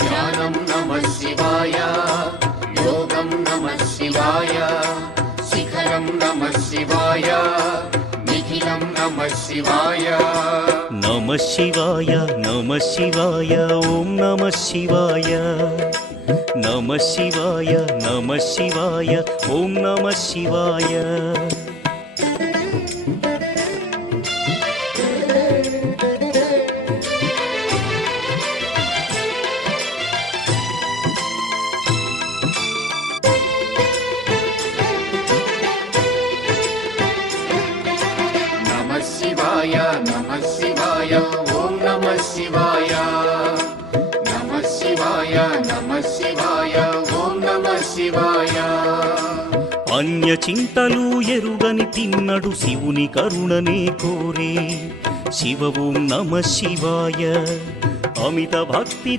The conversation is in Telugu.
ధ్యానం నమః శివాయ, యోగం నమః శివాయ, శిఖరం నమః శివాయ, నిఖిలం నమః శివాయ. నమః శివాయ నమః శివాయ ఓం నమః శివాయ. నమః శివాయ నమః శివాయ ఓం నమః శివాయ. నమః శివాయ నమః శివాయ ఓం నమః శివాయ. నమః శివాయ నమః శివాయ ఓం నమః శివాయ. అన్య చింతలు ఎరుగని తిన్నడు శివుని కరుణనే కోరే. శివ ఓం నమః శివాయ. అమిత భక్తి